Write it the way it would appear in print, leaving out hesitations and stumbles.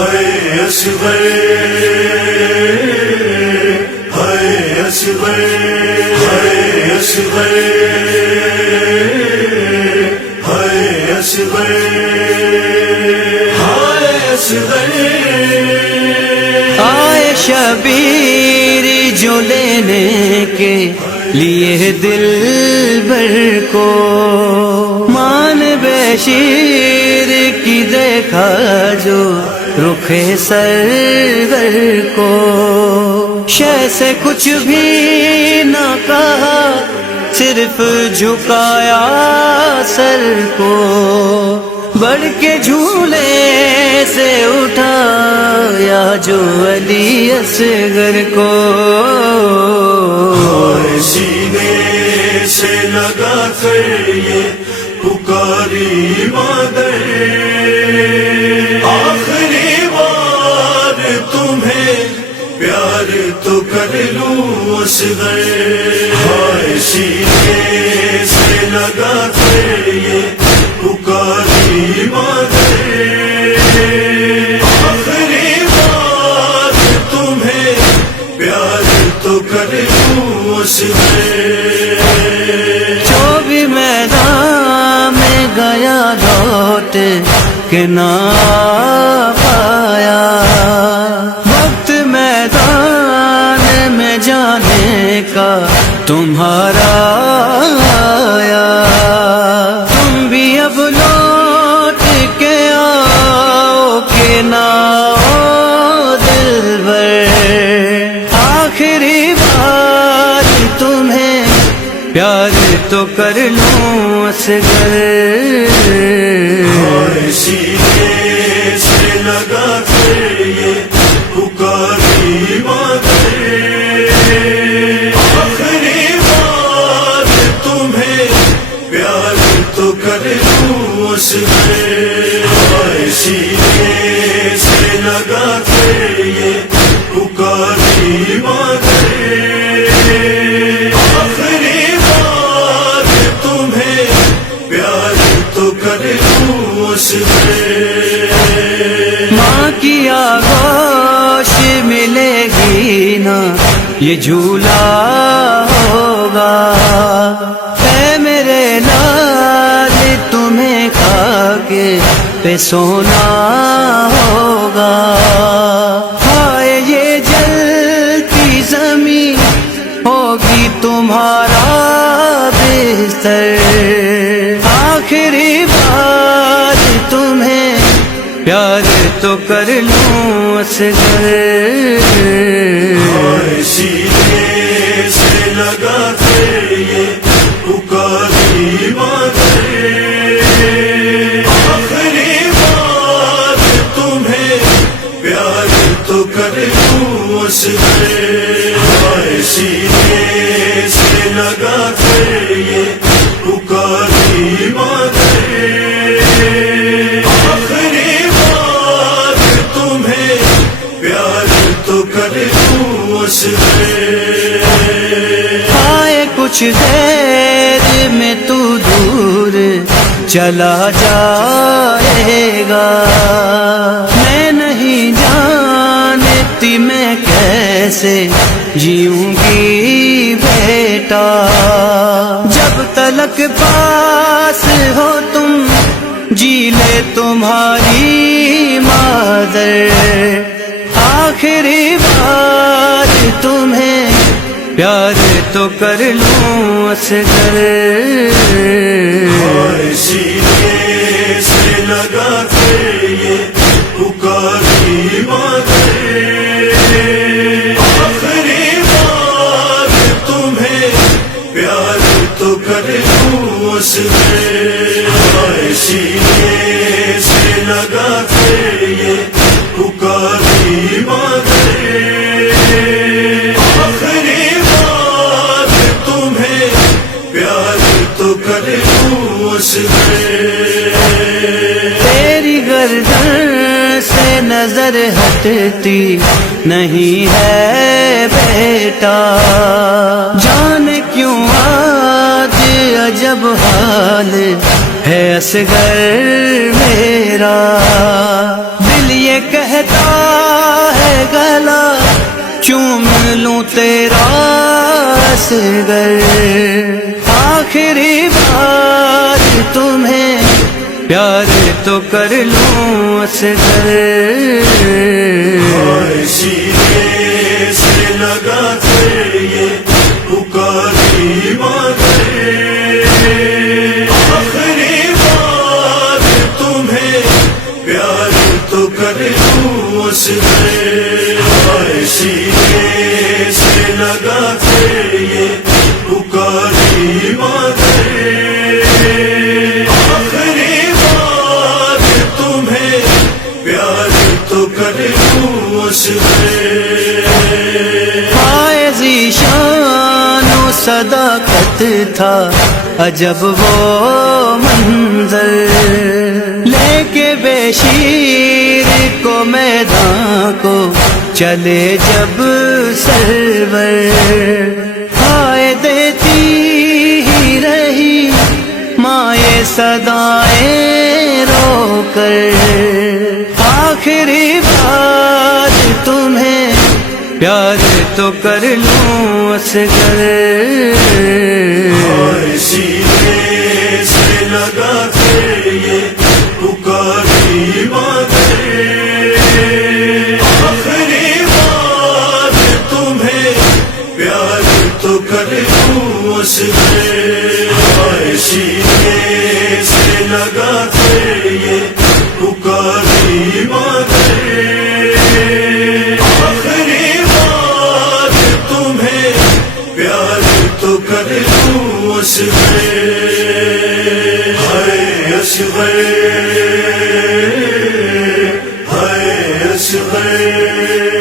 ہائے اصغر ہائے اصغر ہائے اصغر ہائے اصغر ہائے اصغر آئے شبیر جو لینے کے لیے دل بھر کو مان بشیر کی دیکھا جو رخ سرور کو شے سے کچھ بھی نہ کہا صرف جھکایا سر کو بڑھ کے جھولے سے اٹھایا جو علی اصغر کو سینے سے لگا کر یہ پکاری مادر آخری بار تمہیں پیار تو کر لوں اصغر ہائے سینے سے لگا کر یہ پکاری مادر آخری بار تمہیں پیار تو کر لوں اصغر جو بھی میدان میں گیا لوٹ کے نہ پایا وقت میدان میں جانے کا تمہارا آیا تم بھی اب لوٹ کے آؤ کہ نہ آؤ دلبر آخری بار تمہیں پیار تو کر لوں اصغر سینے سے لگا کر یہ پکاری مادر آخری بار تمہیں پیار تو کر لوں اصغر سینے سے لگا کر یہ پکاری مادر آخری بار تمہیں پیار تو کر لوں اصغر ماں کی آغوش ملے گی نا یہ جھولا ہوگا اے میرے لال تمہیں کھا کے پہ سونا ہوگا ہائے یہ جلتی زمین ہوگی تمہارا بستر آخری بار تمہیں پیار تو کر لوں اصغر سینے سے لگا کر یہ پکاری مادر آخری بار تمہیں پیار تو کر لوں اصغر سینے سے لگا کر یہ پکاری مادر آخری بار تمہیں پیار تو کر لوں اصغر آئے کچھ دیر میں تو دور چلا جائے گا میں نہیں جانتی میں کیسے جیوں گی بیٹا جب تلک پاس ہو تم جی لے تمہاری مادر آخری بار تمہیں پیار تو کر لوں اصغر سینے سے لگا کر یہ پکاری مادر آخری بار تمہیں پیار تو کر لوں اصغر سینے سے لگا کر یہ پکاری مادر آخری بار تمہیں پیار تو کر لوں اصغر تیری گردن سے نظر ہٹتی نہیں ہے بیٹا جانے کیوں آج عجب حال ہے اصغر میرا دل یہ کہتا چوم لوں تیرا اصغر، آخری بار تمہیں پیار تو کر لوں اصغر۔ سینے سے لگا کر یہ پکاری مگر، آخری بار تمہیں پیار تو کر لوں اصغر۔ سینے سے لگا کر یہ پکاری مگر، آخری بار تمہیں پیار تو کر لوں اصغر۔ ہائے ذیشان و صداقت تھا عجب وہ منظر، لے کے بے شیر کو میدان کو چلے جب سرور، ہائے دیتی ہی رہی مائیں صدائیں رو کر، آخری بار تمہیں پیار تو کر لوں اصغر۔ سینے سے لگا کر یہ پکاری مگر، آخری بار تمہیں پیار تو کر لوں اصغر۔ سینے سے لگا کر یہ پکاری مگر، آخری بار تمہیں پیار تو کر لوں اصغر۔ ہے اصغر، ہے اصغر۔